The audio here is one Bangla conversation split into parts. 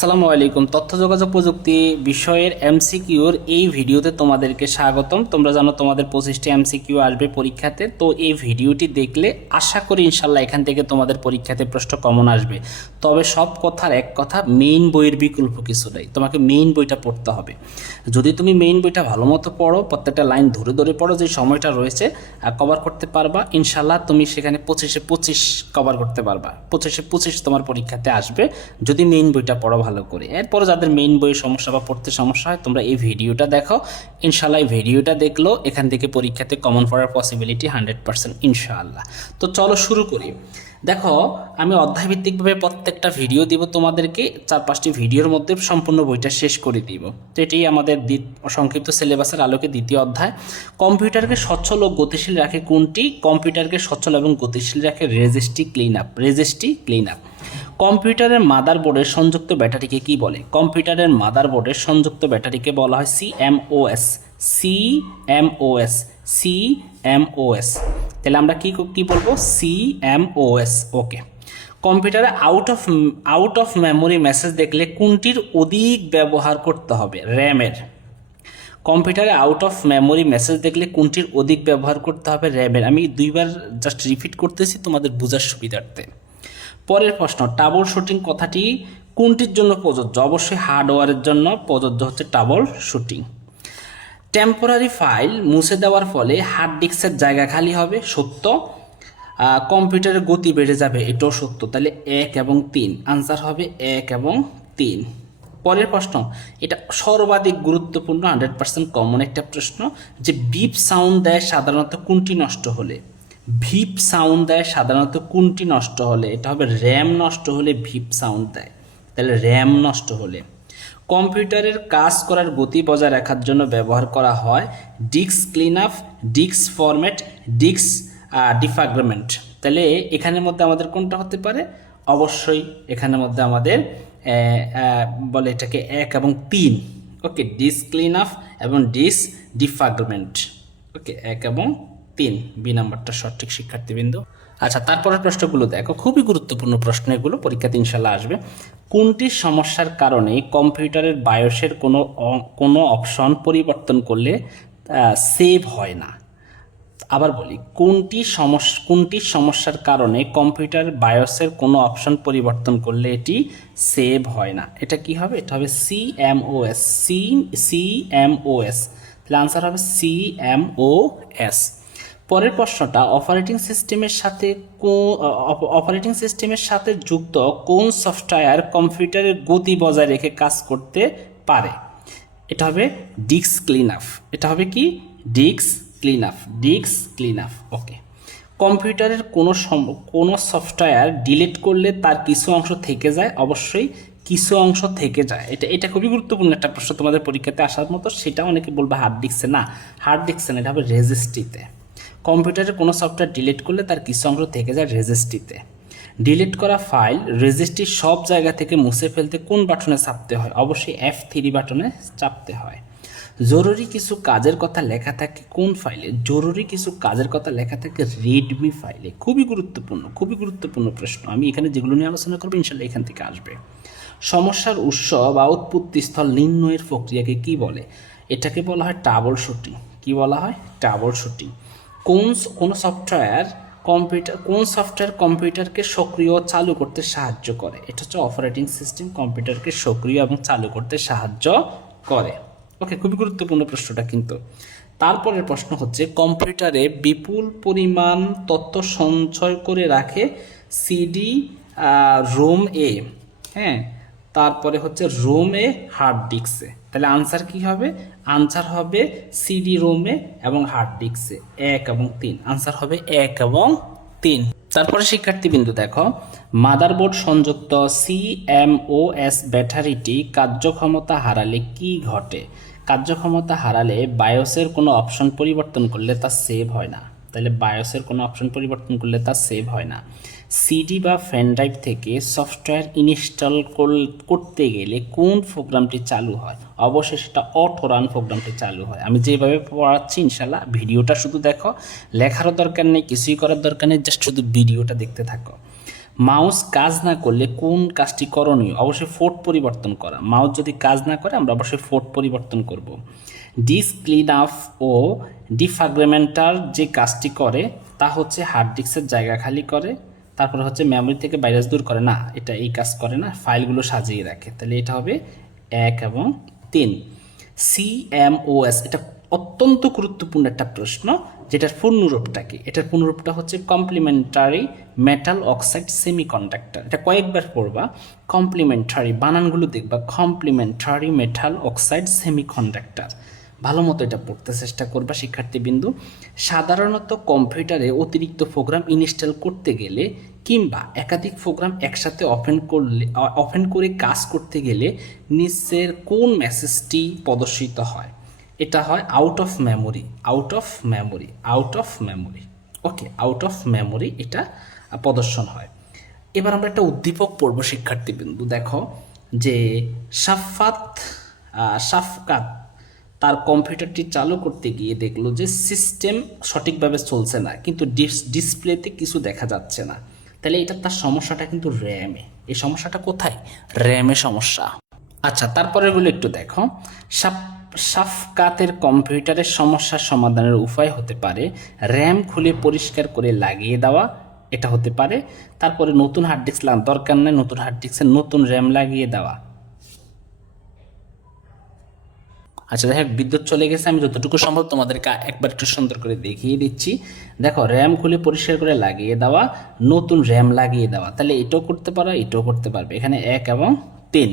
আসসালামু আলাইকুম। তথ্য যোগাযোগ প্রযুক্তি বিষয়ের এমসিকিউর এই ভিডিওতে তোমাদেরকে স্বাগতম। তোমরা জানো তোমাদের 25টি এমসিকিউ আসবে পরীক্ষাতে, তো এই ভিডিওটি দেখলে আশা করি ইনশাল্লাহ এখান থেকে তোমাদের পরীক্ষাতে প্রশ্ন কমন আসবে। তবে সব কথার এক কথা, মেইন বইয়ের বিকল্প কিছু নেই, তোমাকে মেইন বইটা পড়তে হবে। যদি তুমি মেইন বইটা ভালো মতো পড়ো, প্রত্যেকটা লাইন ধরে ধরে পড়ো, যে সময়টা রয়েছে কভার করতে পারবা ইনশাল্লাহ। তুমি সেখানে 25-এ 25 কভার করতে পারবা, 25-এ 25 তোমার পরীক্ষাতে আসবে যদি মেইন বইটা পড়ো ভালো করে। এরপর যাদের মেইন বইয়ের সমস্যা বা পড়তে সমস্যা হয়, তোমরা এই ভিডিওটা দেখো। ইনশাল্লাহ এই ভিডিওটা দেখলেও এখান থেকে পরীক্ষাতে কমন পড়ার পসিবিলিটি 100% ইনশাআল্লাহ। তো চলো শুরু করি। দেখো, আমি অধ্যায়ভিত্তিকভাবে প্রত্যেকটা ভিডিও দিব তোমাদেরকে, 4-5টি ভিডিওর মধ্যে সম্পূর্ণ বইটা শেষ করে দিব। তো এটাই আমাদের সংক্ষিপ্ত সিলেবাসের আলোকে দ্বিতীয় অধ্যায়। কম্পিউটারকে সচ্ছল ও গতিশীল রাখে কোনটি? কম্পিউটারকে সচ্ছল এবং গতিশীল রাখে রেজিস্ট্রি ক্লিন আপ। কম্পিউটারের মাদারবোর্ডের সংযুক্ত ব্যাটারিকে কি বলে? কম্পিউটারের মাদারবোর্ডের সংযুক্ত ব্যাটারিকে বলা হয় সিএমওএস। তাহলে আমরা কি বলবো? সিএমওএস। ওকে। কম্পিউটারে আউট অফ মেমোরি মেসেজ দেখলে কোনটির অধিক ব্যবহার করতে হবে? র্যামের। কম্পিউটারে আউট অফ মেমোরি মেসেজ দেখলে কোনটির অধিক ব্যবহার করতে হবে? র্যামের। আমি দুইবার জাস্ট রিপিট করতেছি তোমাদের বোঝার সুবিধার্থে। পরের প্রশ্ন, ট্রাবল শুটিং কথাটি কোনটির জন্য প্রযোজ্য? অবশ্যই হার্ডওয়্যারের জন্য প্রযোজ্য হচ্ছে ট্রাবল শুটিং। টেম্পোরারি ফাইল মুছে দেওয়ার ফলে হার্ড ডিস্কের জায়গা খালি হবে, সত্য। কম্পিউটারের গতি বেড়ে যাবে, এটাও সত্য। তাহলে 1 এবং 3, আনসার হবে 1 এবং 3। পরের প্রশ্ন, এটা সর্বাধিক গুরুত্বপূর্ণ, 100% কমন একটা প্রশ্ন, যে বিপ সাউন্ড দেয় সাধারণত কোনটি নষ্ট হলে? ভিপ সাউন্ড দেয় সাধারণত কোনটি নষ্ট হলে? এটা হবে র্যাম নষ্ট হলে ভিপ সাউন্ড দেয়। তাহলে র্যাম নষ্ট হলে। কম্পিউটারের কাজ করার গতি বজায় রাখার জন্য ব্যবহার করা হয় disk clean up, disk format, disk defragment. তাহলে এখানের মধ্যে আমাদের কোনটা হতে পারে? অবশ্যই এখানের মধ্যে আমাদের বলে এটাকে 1 এবং 3। ওকে, ডিস্ক ক্লিন আপ এবং ডিস্ক ডিফ্র্যাগমেন্ট। ওকে, 1 এবং 3, বি নাম্বারটা সঠিক শিক্ষার্থীবৃন্দ। আচ্ছা, তারপরের প্রশ্নগুলো দেখো, খুবই গুরুত্বপূর্ণ প্রশ্ন এগুলো, পরীক্ষাতে ইনশাল্লাহ আসবে। কোনটি সমস্যার কারণে কম্পিউটারের বায়োসের কোনো অপশন পরিবর্তন করলে সেভ হয় না? আবার বলি, কোনটি সমস্যার কারণে কম্পিউটার বায়োসের কোনো অপশন পরিবর্তন করলে এটি সেভ হয় না? এটা কি হবে? এটা হবে সিএমওএস। তাহলে আনসার হবে সিএমওএস। পরের প্রশ্নটা, অপারেটিং সিস্টেমের সাথে যুক্ত কোন সফটওয়্যার কম্পিউটারের গতি বজায় রেখে কাজ করতে পারে? এটা হবে ডিস্ক ক্লিন আপ। এটা হবে কি? Disk clean up. ওকে। কম্পিউটারের কোনো সফটওয়্যার ডিলিট করলে তার কিছু অংশ থেকে যায়, অবশ্যই কিছু অংশ থেকে যায়। এটা খুবই গুরুত্বপূর্ণ একটা প্রশ্ন তোমাদের পরীক্ষাতে আসার মতো। সেটা অনেকে বলবে হার্ড ডিস্কে, না হার্ড ডিস্কে না, এটা হবে রেজিস্ট্রিতে। কম্পিউটারের কোনো সফটওয়্যার ডিলিট করলে তার কিছু অংশ থেকে যায় রেজিস্ট্রিতে। ডিলিট করা ফাইল রেজিস্ট্রির সব জায়গা থেকে মুছে ফেলতে কোন বাটনে চাপতে হয়? অবশ্যই F3 বাটনে চাপতে হয়। জরুরি কিছু কাজের কথা লেখা থাকে কোন ফাইলে? জরুরি কিছু কাজের কথা লেখা থাকে রেডমি ফাইলে। খুবই গুরুত্বপূর্ণ প্রশ্ন। আমি এখানে যেগুলো নিয়ে আলোচনা করবো ইনশাল্লাহ এখান থেকে আসবে। সমস্যার উৎস বা উৎপত্তি স্থল নির্ণয়ের প্রক্রিয়াকে কি বলে? এটাকে বলা হয় ট্রাবল শুটিং। কি বলা হয়? Trouble shooting. কোন সফটওয়্যার কম্পিউটারকে সক্রিয় চালু করতে সাহায্য করে? এটা হচ্ছে অপারেটিং সিস্টেম কম্পিউটারকে সক্রিয় এবং চালু করতে সাহায্য করে। ওকে, খুবই গুরুত্বপূর্ণ প্রশ্নটা কিন্তু। তারপরের প্রশ্ন হচ্ছে, কম্পিউটারে বিপুল পরিমাণ তথ্য সঞ্চয় করে রাখে সিডি রোম এ, হ্যাঁ, তারপরে হচ্ছে রোম এ, হার্ড ডিস্কে। তাহলে আনসার কি হবে? আনসার হবে সিডি রোমে এবং হার্ড ডিস্কে। 1 এবং 3, আনসার হবে 1 এবং 3। তারপরে শিক্ষার্থীবৃন্দু দেখো, মাদারবোর্ড সংযুক্ত সিএমওএস ব্যাটারিটি কার্যক্ষমতা হারালে কি ঘটে? কার্যক্ষমতা হারালে বায়োসের কোনো অপশন পরিবর্তন করলে তা সেভ হয় না। তাহলে বায়োসের কোনো অপশন পরিবর্তন করলে তা সেভ হয় না। সিডি বা পেন ড্রাইভ থেকে সফটওয়্যার ইনস্টল করতে গেলে কোন প্রোগ্রামটি চালু হয়? অবশ্যই সেটা অটো রান প্রোগ্রামটি চালু হয়। আমি যেভাবে পড়াচ্ছি ইনশাল্লাহ ভিডিওটা শুধু দেখো, লেখারও দরকার নেই, কিছুই করার দরকার নেই, জাস্ট শুধু ভিডিওটা দেখতে থাকো। মাউস কাজ না করলে কোন কাজটি করণীয়? অবশ্যই ফোর্ট পরিবর্তন করা। মাউস যদি কাজ না করে আমরা অবশ্যই ফোর্ট পরিবর্তন করব। ডিস্ক ক্লিন আপ ও ডিফ্র্যাগমেন্টার যে কাজটি করে তা হচ্ছে হার্ড ডিস্কের জায়গা খালি করে, তারপরে হচ্ছে মেমোরি থেকে ভাইরাস দূর করে না, এটা এই কাজ করে না, ফাইলগুলো সাজিয়ে রাখে। তাহলে এটা হবে 1 এবং 3। CMOS এটা অত্যন্ত গুরুত্বপূর্ণ একটা প্রশ্ন, যেটার পূর্ণরূপটা কি? এটার পূর্ণরূপটা হচ্ছে কমপ্লিমেন্টারি মেটাল অক্সাইড সেমিকন্ডাক্টর। এটা কয়েকবার পড়বা, কমপ্লিমেন্টারি বানানগুলো দেখবা, কমপ্লিমেন্টারি মেটাল অক্সাইড সেমিকন্ডাক্টর। ভালো মতো এটা পড়তে চেষ্টা করবা শিক্ষার্থীবৃন্দু। সাধারণত কম্পিউটারে অতিরিক্ত প্রোগ্রাম ইনস্টল করতে গেলে কিংবা একাধিক প্রোগ্রাম একসাথে ওপেন করে কাজ করতে গেলে নিচের কোন মেসেজটি প্রদর্শিত হয়? এটা হয় out of memory, out of memory, out of memory. Okay, out of memory এটা প্রদর্শন হয়। এবার আমরা একটা উদ্দীপক পড়ব শিক্ষার্থীবৃন্দু। দেখো যে সাফকাত তার কম্পিউটারটি চালু করতে গিয়ে দেখলো যে সিস্টেম সঠিকভাবে চলছে না, কিন্তু ডিসপ্লেতে কিছু দেখা যাচ্ছে না। তাহলে এটা তার সমস্যাটা কিন্তু র্যামে। এই সমস্যাটা কোথায়? র্যামে সমস্যা। আচ্ছা, তারপরেগুলো একটু দেখো। সাফকাতের কম্পিউটারের সমস্যার সমাধানের উপায় হতে পারে র্যাম খুলে পরিষ্কার করে লাগিয়ে দেওয়া, এটা হতে পারে। তারপরে নতুন হার্ড ডিস্ক দরকার নেই, নতুন হার্ড ডিস্কের নতুন র্যাম লাগিয়ে দেওয়া। আচ্ছা দেখো, বিদ্যুৎ চলে গেছে, আমি যতটুকু সম্ভব তোমাদেরকে একবার একটু সুন্দর করে দেখিয়ে দিচ্ছি। দেখো, র্যাম খুলে পরিষ্কার করে লাগিয়ে দেওয়া, নতুন র্যাম লাগিয়ে দেওয়া। তাহলে এটাও করতে পারো, এটাও করতে পারবে। এখানে 1 এবং 3।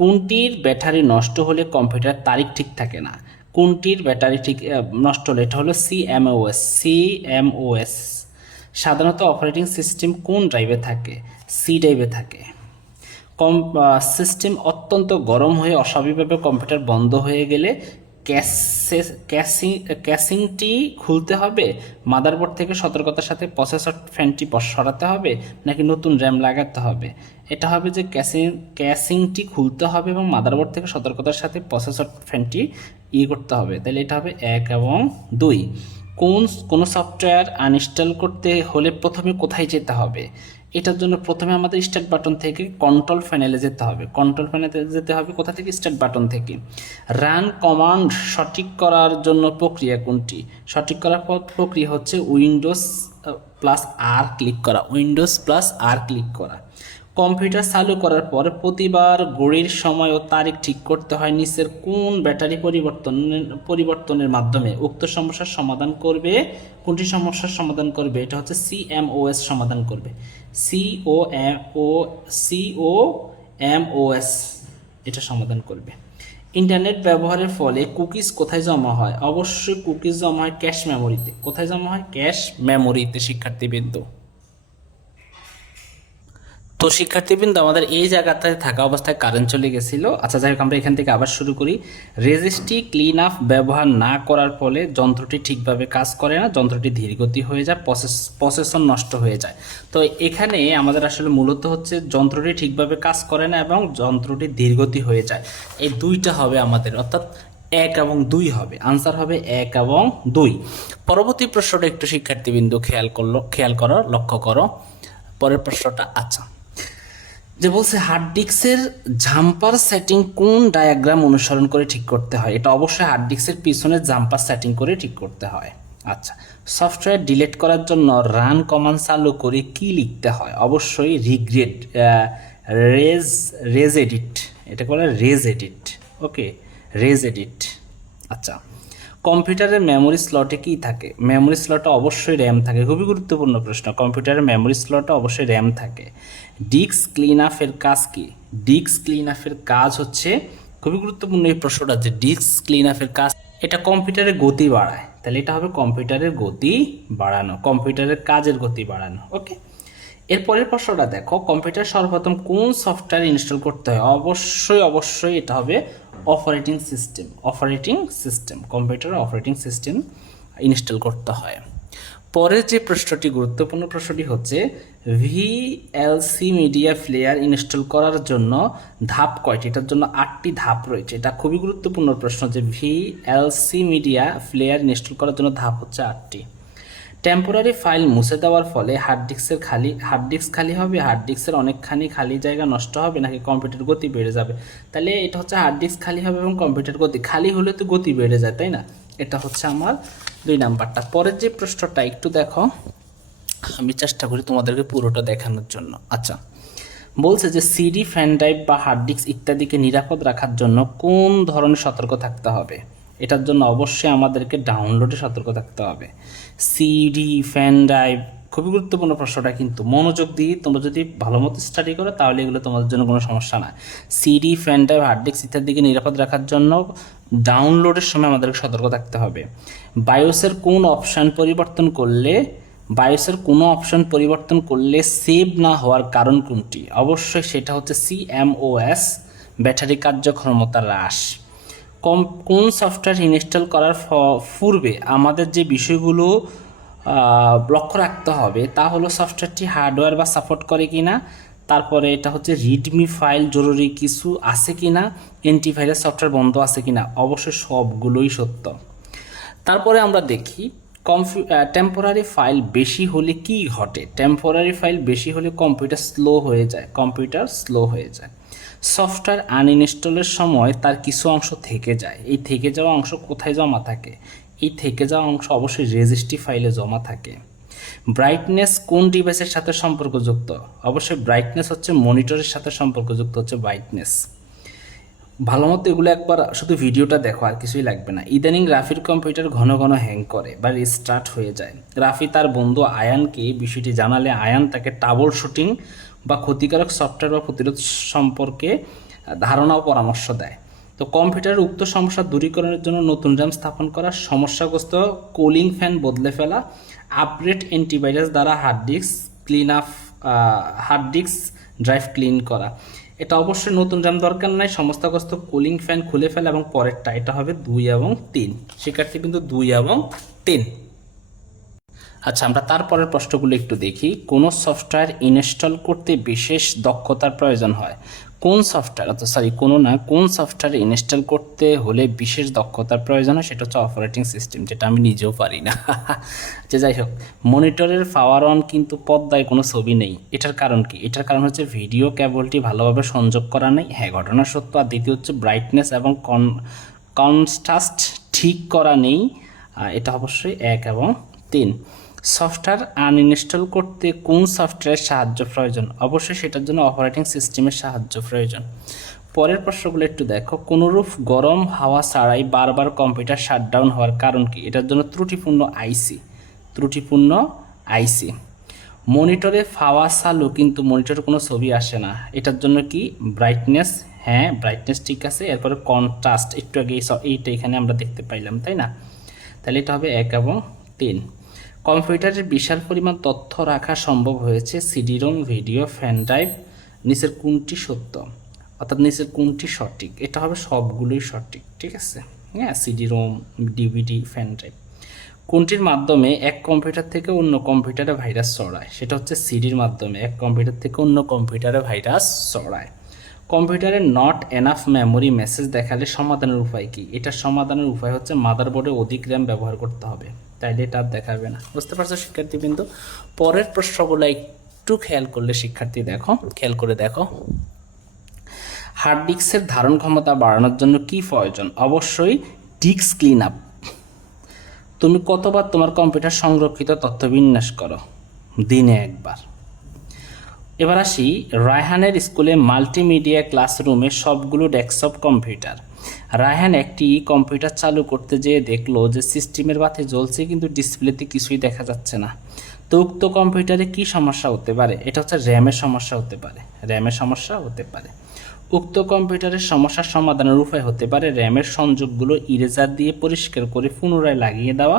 কোনটির ব্যাটারি নষ্ট হলে কম্পিউটার তারিখ ঠিক থাকে না? কোনটির ব্যাটারি ঠিক নষ্ট হলে? এটা হলো CMOS। CMOS সাধারণত অপারেটিং সিস্টেম কোন ড্রাইভে থাকে? সি ড্রাইভে থাকে। সিস্টেম অত্যন্ত গরম হয়ে অস্বাভাবিকভাবে কম্পিউটার বন্ধ হয়ে গেলে ক্যাসিংটি খুলতে হবে, মাদারবোর্ড থেকে সতর্কতার সাথে প্রসেসর ফ্যানটি সরাতে হবে, নাকি নতুন র্যাম লাগাতে হবে? এটা হবে যে ক্যাসিংটি খুলতে হবে এবং মাদারবোর্ড থেকে সতর্কতার সাথে প্রসেসর ফ্যানটি করতে হবে। তাহলে এটা হবে 1 এবং 2। কোনো সফটওয়্যার আনইনস্টল করতে হলে প্রথমে কোথায় যেতে হবে? এটার জন্য প্রথমে আমাদের স্টার্ট বাটন থেকে কন্ট্রোল প্যানেলে যেতে হবে। কন্ট্রোল প্যানেলে যেতে হবে কোথা থেকে? স্টার্ট বাটন থেকে। রান কমান্ড সঠিক করার জন্য প্রক্রিয়া কোনটি? সঠিক করার প্রক্রিয়া হচ্ছে উইন্ডোজ প্লাস আর ক্লিক করা, উইন্ডোজ প্লাস আর ক্লিক করা। কম্পিউটার চালু করার পর প্রতিবার ঘড়ির সময় ও তারিখ ঠিক করতে হয় নিচের কোন ব্যাটারি পরিবর্তনের মাধ্যমে? উক্ত সমস্যার সমাধান করবে। কোনটি সমস্যার সমাধান করবে? এটা হচ্ছে CMOS সমাধান করবে। COMOS এটা সমাধান করবে। ইন্টারনেট ব্যবহারের ফলে কুকিজ কোথায় জমা হয়? অবশ্যই কুকিজ জমা হয় ক্যাশ মেমোরিতে। কোথায় জমা হয়? ক্যাশ মেমোরিতে শিক্ষার্থীবৃন্দ। তো শিক্ষার্থীবৃন্দ, আমাদের এই জায়গাটায় থাকা অবস্থায় কারেন্ট চলে গেছিল। আচ্ছা যাই হোক, আমরা এখান থেকে আবার শুরু করি। রেজিস্ট্রি ক্লিন আপ ব্যবহার না করার ফলে যন্ত্রটি ঠিকভাবে কাজ করে না, যন্ত্রটি ধীরগতি হয়ে যায়, প্রসেসর নষ্ট হয়ে যায়। তো এখানে আমাদের আসলে মূলত হচ্ছে যন্ত্রটি ঠিকভাবে কাজ করে না এবং যন্ত্রটি ধীরগতি হয়ে যায়। এই দুইটা হবে আমাদের, অর্থাৎ 1 এবং 2 হবে। আনসার হবে 1 এবং 2। পরবর্তী প্রশ্নটা একটু শিক্ষার্থীবৃন্দ খেয়াল করো, লক্ষ্য করো পরের প্রশ্নটা। আচ্ছা, যে বলছে হার্ড ডিস্কের জাম্পার সেটিং কোন ডায়াগ্রাম অনুসরণ করে ঠিক করতে হয়? এটা অবশ্যই হার্ড ডিস্কের পিছনে জাম্পার সেটিং করে ঠিক করতে হয়। আচ্ছা, সফটওয়্যার ডিলিট করার জন্য রান কমান্ড চালু করে কি লিখতে হয়? অবশ্যই রেজ এডিট, এটা বলে রেজ এডিট। ওকে, রেজ এডিট। আচ্ছা, কম্পিউটারের মেমোরি স্লটে কি থাকে? মেমোরি স্লটে অবশ্যই র্যাম থাকে। খুবই গুরুত্বপূর্ণ প্রশ্ন। কম্পিউটারের মেমোরি স্লটে অবশ্যই র্যাম থাকে। ডিস্ক ক্লিন আপের কাজ কি? ডিস্ক ক্লিন আপের কাজ হচ্ছে, খুবই গুরুত্বপূর্ণ এই প্রশ্নটা, যে ডিস্ক ক্লিন আপের কাজ, এটা কম্পিউটারের গতি বাড়ায়। তাহলে এটা হবে কম্পিউটারের গতি বাড়ানো, কম্পিউটারের কাজের গতি বাড়ানো। ওকে, এরপরের প্রশ্নটা দেখো, কম্পিউটার সর্বপ্রথম কোন সফটওয়্যার ইনস্টল করতে হয়? অবশ্যই এটা হবে operating system. Operating system, computer operating system install করতে হয়। পরের যে প্রশ্নটি, গুরুত্বপূর্ণ প্রশ্নটি হচ্ছে VLC মিডিয়া প্লেয়ার ইনস্টল করার জন্য ধাপ কয়টি? এটার জন্য 8টি ধাপ রয়েছে। এটা খুবই গুরুত্বপূর্ণ প্রশ্ন, যে VLC মিডিয়া প্লেয়ার ইনস্টল করার জন্য ধাপ হচ্ছে 8টি। টেম্পোরারি ফাইল মুছে দেওয়ার ফলে হার্ড ডিস্ক খালি হবে, হার্ড ডিস্কের অনেকখানি খালি জায়গা নষ্ট হবে, নাকি কম্পিউটার গতি বেড়ে যাবে? তাহলে এটা হচ্ছে হার্ড ডিস্ক খালি হবে এবং কম্পিউটার গতি খালি হলে তো গতি বেড়ে যায়, তাই না? এটা হচ্ছে আমার 2 নাম্বারটা। পরের যে প্রশ্নটা একটু দেখো, আমি চেষ্টা করি তোমাদেরকে পুরোটা দেখানোর জন্য। আচ্ছা, বলছে যে সিডি, ফ্যান ড্রাইভ বা হার্ড ডিস্ক ইত্যাদিকে নিরাপদ রাখার জন্য কোন ধরনের সতর্ক থাকতে হবে? এটার জন্য অবশ্যই আমাদেরকে ডাউনলোডে সতর্ক থাকতে হবে। সিডি, ফ্যান ড্রাইভ, খুবই গুরুত্বপূর্ণ প্রশ্নটা, কিন্তু মনোযোগ দিয়ে তোমরা যদি ভালো মতো স্টাডি করো তাহলে এগুলো তোমাদের জন্য কোনো সমস্যা না। CD, pen drive, hard disk ইত্যাদিকে নিরাপদ রাখার জন্য ডাউনলোডের সময় আমাদেরকে সতর্ক থাকতে হবে। বায়োসের কোন অপশান পরিবর্তন করলে সেভ না হওয়ার কারণ কোনটি? অবশ্যই সেটা হচ্ছে CMOS, ব্যাটারি কার্যক্ষমতা হ্রাস। কোন সফটওয়্যার ইনস্টল করার পূর্বে আমাদের যে বিষয়গুলো লক্ষ্য রাখতে হবে তা হলো সফটওয়্যারটি হার্ডওয়্যার বা সাপোর্ট করে কিনা, তারপরে এটা হচ্ছে রিডমি ফাইল জরুরি কিছু আছে কিনা, অ্যান্টিভাইরাস সফটওয়্যার বন্ধ আছে কিনা। অবশ্যই সবগুলোই সত্য। তারপরে আমরা দেখি টেম্পোরারি ফাইল বেশি হলে কি ঘটে? টেম্পোরারি ফাইল বেশি হলে কম্পিউটার স্লো হয়ে যায়। সফটওয়্যার আনইনস্টলের সময় তার কিছু অংশ থেকে যায়। এই থেকে যাওয়া অংশ কোথায় জমা থাকে? এই থেকে যাওয়া অংশ অবশ্যই রেজিস্ট্রি ফাইলে জমা থাকে। ব্রাইটনেস কোন ডিভাইসের সাথে সম্পর্কযুক্ত? অবশ্যই ব্রাইটনেস হচ্ছে মনিটরের সাথে সম্পর্কযুক্ত হচ্ছে ব্রাইটনেস। ভালো মতো এগুলো একবার শুধু ভিডিওটা দেখো, আর কিছুই লাগবে না। ইদানিং রাফির কম্পিউটার ঘন ঘন হ্যাং করে বা রিস্টার্ট হয়ে যায়। রাফি তার বন্ধু আয়ানকে বিষয়টি জানালে আয়ান তাকে ট্রাবল শুটিং বা ক্ষতিকারক সফটওয়্যার বা প্রতিরোধ সম্পর্কে ধারণা ও পরামর্শ দেয়। তো কম্পিউটারের উক্ত সমস্যা দূরীকরণের জন্য নতুন র্যাম স্থাপন করা, সমস্যাগ্রস্ত কুলিং ফ্যান বদলে ফেলা, আপগ্রেড অ্যান্টিভাইরাস দ্বারা হার্ড ডিস্ক ড্রাইভ ক্লিন করা। এটা অবশ্যই নতুন র্যাম দরকার নাই, সমস্যাগ্রস্ত কুলিং ফ্যান খুলে ফেলা এবং পরেরটা এটা হবে 2 এবং 3। শিক্ষার্থী কিন্তু 2 এবং 3। আচ্ছা, আমরা তারপরের প্রশ্নগুলো একটু দেখি। কোন সফটওয়্যার ইনস্টল করতে বিশেষ দক্ষতার প্রয়োজন হয়? কোন সফটওয়্যার ইনস্টল করতে হলে বিশেষ দক্ষতার প্রয়োজন হয়? সেটা হচ্ছে অপারেটিং সিস্টেম, যেটা আমি নিজেও পারি না। যে যাই হোক, মনিটরের পাওয়ার অন কিন্তু পর্দায় কোনো ছবি নেই। এটার কারণ কি? এটার কারণ হচ্ছে ভিডিও কেবলটি ভালোভাবে সংযোগ করা নেই। হ্যাঁ, ঘটনা সত্য। আর দ্বিতীয় হচ্ছে ব্রাইটনেস এবং কনট্রাস্ট ঠিক করা নেই। এটা অবশ্যই 1 এবং 3। সফটওয়্যার আনইনস্টল করতে কোন সফটওয়্যারের সাহায্য প্রয়োজন? অবশ্যই সেটার জন্য অপারেটিং সিস্টেমের সাহায্য প্রয়োজন। পরের প্রশ্নগুলো একটু দেখো। কোনরূপ গরম হাওয়া ছাড়াই বারবার কম্পিউটার শাটডাউন হওয়ার কারণ কি? এটার জন্য ত্রুটিপূর্ণ আইসি। মনিটরে ফাওয়া চালু কিন্তু মনিটরে কোনো ছবি আসে না। এটার জন্য কি? ব্রাইটনেস। হ্যাঁ, ব্রাইটনেস ঠিক আছে। এরপরে কন্ট্রাস্ট, একটু আগে এইটা এখানে আমরা দেখতে পাইলাম, তাই না? তাহলে এটা হবে 1 এবং 3। কম্পিউটারের বিশাল পরিমাণ তথ্য রাখা সম্ভব হয়েছে CD Rome, video, fan drive. নিচের কোনটি সত্য, অর্থাৎ নিচের কোনটি সঠিক? এটা হবে সবগুলোই সঠিক, ঠিক আছে। হ্যাঁ, CD ROM, DVD, pen drive. কোনটির মাধ্যমে এক কম্পিউটার থেকে অন্য কম্পিউটারে ভাইরাস ছড়ায়? সেটা হচ্ছে সিডির মাধ্যমে এক কম্পিউটার থেকে অন্য কম্পিউটারে ভাইরাস ছড়ায়। কম্পিউটারে নট এনাফ মেমোরি মেসেজ দেখালে সমাধানের উপায় কি? এটার সমাধানের উপায় হচ্ছে মাদারবোর্ডে অধিক র্যাম ব্যবহার করতে হবে, তাইলে এটা আর দেখাবে না। বুঝতে পারছো শিক্ষার্থী বিন্দু? পরের প্রশ্নগুলো একটু খেয়াল করে দেখো। হার্ড ডিস্কের ধারণ ক্ষমতা বাড়ানোর জন্য কি প্রয়োজন? অবশ্যই ডিস্ক ক্লিন আপ। তুমি কতবার তোমার কম্পিউটার সংরক্ষিত তথ্য বিন্যাস করো? দিনে 1 বার। এবার আসি, রায়হানের স্কুলে মাল্টিমিডিয়া ক্লাসরুমে সবগুলো ডেস্কটপ কম্পিউটার। রায়হান একটি কম্পিউটার চালু করতে যেয়ে দেখলো যে সিস্টেমের বাতি জ্বলছে কিন্তু ডিসপ্লেতে কিছুই দেখা যাচ্ছে না। তো উক্ত কম্পিউটারে কি সমস্যা হতে পারে? এটা হচ্ছে র্যামের সমস্যা হতে পারে। উক্ত কম্পিউটারের সমস্যার সমাধানের উপায় হতে পারে র্যামের সংযোগগুলো ইরেজার দিয়ে পরিষ্কার করে পুনরায় লাগিয়ে দেওয়া।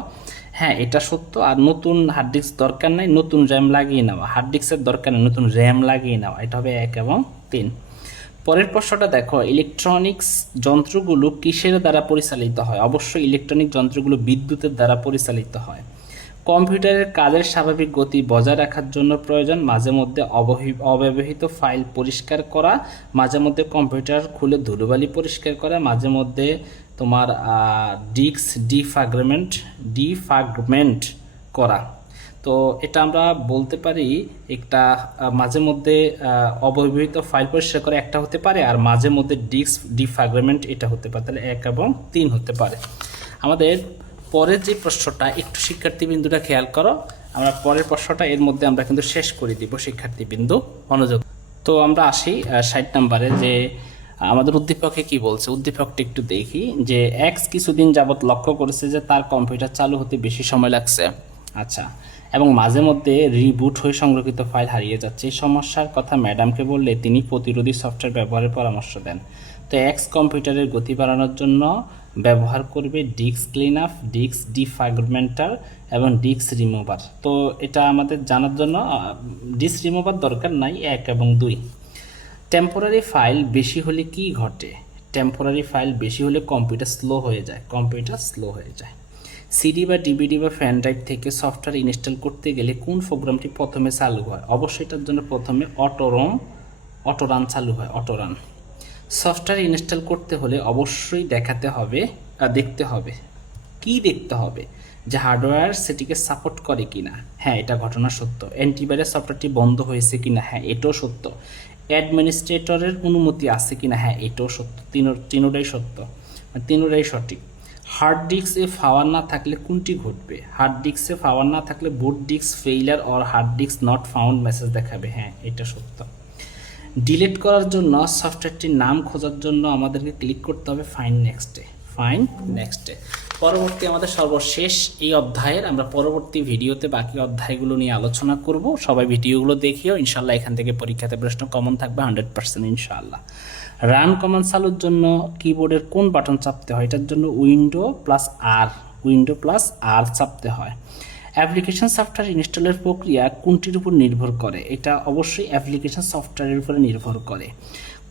হ্যাঁ, এটা সত্য। আর নতুন হার্ড ডিস্ক দরকার নাই, নতুন র্যাম লাগিয়ে নেওয়া। হার্ড ডিস্কের দরকার নেই, নতুন র্যাম লাগিয়ে নেওয়া। এটা হবে 1 এবং 3। পরের প্রশ্নটা দেখো। ইলেকট্রনিক্স যন্ত্রগুলো কিসের দ্বারা পরিচালিত হয়? অবশ্যই ইলেকট্রনিক যন্ত্রগুলো বিদ্যুতের দ্বারা পরিচালিত হয়। কম্পিউটারের কাজের স্বাভাবিক গতি বজায় রাখার জন্য প্রয়োজন মাঝে মধ্যে অব্যবহৃত ফাইল পরিষ্কার করা, মাঝে মধ্যে কম্পিউটার খুলে ধুলোবালি পরিষ্কার করা, মাঝে মধ্যে তোমার ডিস্ক ডিফ্র্যাগমেন্ট করা। তো এটা আমরা বলতে পারি একটা মাঝে মধ্যে অব্যবহৃত ফাইল পরিষ্কার করে একটা হতে পারে, আর মাঝে মধ্যে ডিস্ক ডিফ্র্যাগমেন্ট এটা হতে পারে, তাহলে 1 এবং 3 হতে পারে। আমাদের পরের যে প্রশ্নটা একটু শিক্ষার্থীবৃন্দুরা খেয়াল করো, আমরা পরের প্রশ্নটা এর মধ্যে আমরা কিন্তু শেষ করে দিব শিক্ষার্থীবৃন্দু, মনোযোগ। তো আমরা আসি 60 নম্বরে, যে আমাদের উদ্দীপকে কি বলছে। উদ্দীপকটা একটু দেখি, যে এক্স কিছুদিন যাবত লক্ষ্য করেছে যে তার কম্পিউটার চালু হতে বেশি সময় লাগছে, আচ্ছা, এবং মাঝে মধ্যে রিবুট হয়ে সংরক্ষিত ফাইল হারিয়ে যাচ্ছে। এই সমস্যার কথা ম্যাডামকে বললে তিনি প্রতিরোধী সফটওয়্যার ব্যবহারের পরামর্শ দেন। তো এক্স কম্পিউটারের গতি বাড়ানোর জন্য ব্যবহার করবে disk clean up, disk defragmenter এবং ডিস্ক রিমুভার। তো এটা আমাদের জানার জন্য ডিস্ক রিমুভার দরকার নাই, 1 এবং 2। টেম্পোরারি ফাইল বেশি হলে কি ঘটে? টেম্পোরারি ফাইল বেশি হলে কম্পিউটার স্লো হয়ে যায়, কম্পিউটার স্লো হয়ে যায়। সিডি বা ডিভিডি বা ফ্যান ড্রাইভ থেকে সফটওয়্যার ইনস্টল করতে গেলে কোন প্রোগ্রামটি প্রথমে চালু হয়? অবশ্যই এটার জন্য প্রথমে অটোরান চালু হয়, অটোরান। সফটওয়্যার ইনস্টল করতে হলে অবশ্যই দেখতে হবে কি দেখতে হবে, যে হার্ডওয়্যার সেটিকে সাপোর্ট করে কিনা। হ্যাঁ, এটা ঘটনা সত্য। অ্যান্টিভাইরাস সফটওয়্যারটি বন্ধ হয়েছে কিনা, হ্যাঁ এটাও সত্য। অ্যাডমিনিস্ট্রেটরের অনুমতি আছে কিনা, হ্যাঁ এটাও সত্য। তিনোটাই সত্য, তিনোটাই সঠিক। হার্ড ডিস্কে পাওয়ার না থাকলে কোনটি ঘটবে? হার্ড ডিস্কে পাওয়ার না থাকলে boot disk failure or hard disk not found message দেখাবে, হ্যাঁ এটা সত্য। ডিলিট করার জন্য সফটওয়্যারটির নাম খোঁজার জন্য আমাদেরকে ক্লিক করতে হবে ফাইন্ড নেক্সটে। পরবর্তী আমাদের সর্বশেষ এই অধ্যায়ের, আমরা পরবর্তী ভিডিওতে বাকি অধ্যায়গুলো নিয়ে আলোচনা করব। সবাই ভিডিওগুলো দেখিও, ইনশাল্লাহ এখান থেকে পরীক্ষাতে প্রশ্ন কমন থাকবে 100% ইনশাল্লাহ। রান কমান্ড চালুর জন্য কিবোর্ডের কোন বাটন চাপতে হয়? এটার জন্য উইন্ডো প্লাস আর চাপতে হয়। অ্যাপ্লিকেশন সফটওয়্যার ইনস্টলের প্রক্রিয়া কোনটির উপর নির্ভর করে? এটা অবশ্যই অ্যাপ্লিকেশন সফটওয়্যারের উপরে নির্ভর করে।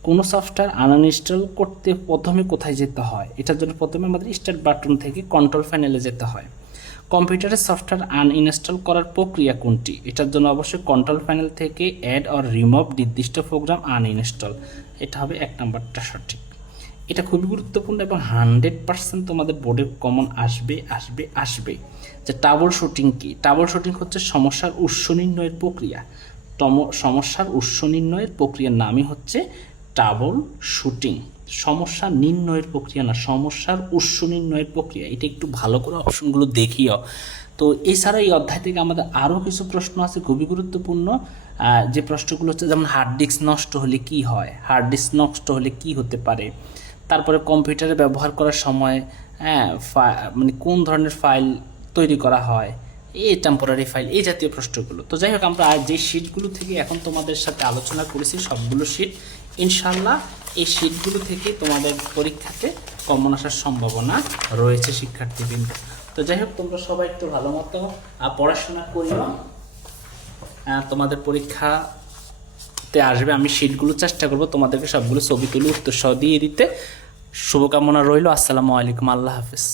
কোনো সফটওয়্যার আনইনস্টল করতে প্রথমে কোথায় যেতে হয়? এটার জন্য প্রথমে আমাদের স্টার্ট বাটন থেকে কন্ট্রোল প্যানেলে যেতে হয়। কম্পিউটারের সফটওয়্যার আনইনস্টল করার প্রক্রিয়া কোনটি? এটার জন্য অবশ্যই কন্ট্রোল প্যানেল থেকে অ্যাড অর রিমুভ নির্দিষ্ট প্রোগ্রাম আনইনস্টল, এটা হবে 1 নম্বরটা সঠিক। এটা খুবই গুরুত্বপূর্ণ এবং 100% তোমাদের বোর্ডে কমন আসবে। যে ট্রাবল শুটিং কি? ট্রাবল শুটিং হচ্ছে সমস্যার উৎস নির্ণয়ের প্রক্রিয়া। সমস্যার উৎস নির্ণয়ের প্রক্রিয়ার নামই হচ্ছে ট্রাবল শুটিং। সমস্যা নির্ণয়ের প্রক্রিয়া না, সমস্যার উৎস নির্ণয়ের প্রক্রিয়া। এটা একটু ভালো করে অপশনগুলো দেখিও। তো এছাড়া এই অধ্যায় থেকে আমাদের আরও কিছু প্রশ্ন আছে খুবই গুরুত্বপূর্ণ, যে প্রশ্নগুলো হচ্ছে যেমন হার্ড ডিস্ক নষ্ট হলে কি হয়, হার্ড ডিস্ক নষ্ট হলে কি হতে পারে, তারপরে কম্পিউটারে ব্যবহার করার সময় মানে কোন ধরনের ফাইল তৈরি করা হয়, এই টেম্পোরারি ফাইল, এই জাতীয় প্রশ্নগুলো। তো যাই হোক, আমরা যে শিটগুলো থেকে এখন তোমাদের সাথে আলোচনা করেছি সবগুলো শিট, ইনশাল্লাহ এই শিটগুলো থেকে তোমাদের পরীক্ষাতে কমন আসার সম্ভাবনা রয়েছে শিক্ষার্থীবৃন্দ। তো যাই হোক, তোমরা সবাই একটু ভালো মতো পড়াশোনা করিও, তোমাদের পরীক্ষাতে আসবে। আমি শিটগুলো চেষ্টা করব তোমাদেরকে সবগুলো ছবি তুলে উত্তর সহ দিয়ে দিতে। শুভকামনা রইল। আসসালামু আলাইকুম, আল্লাহ হাফিজ।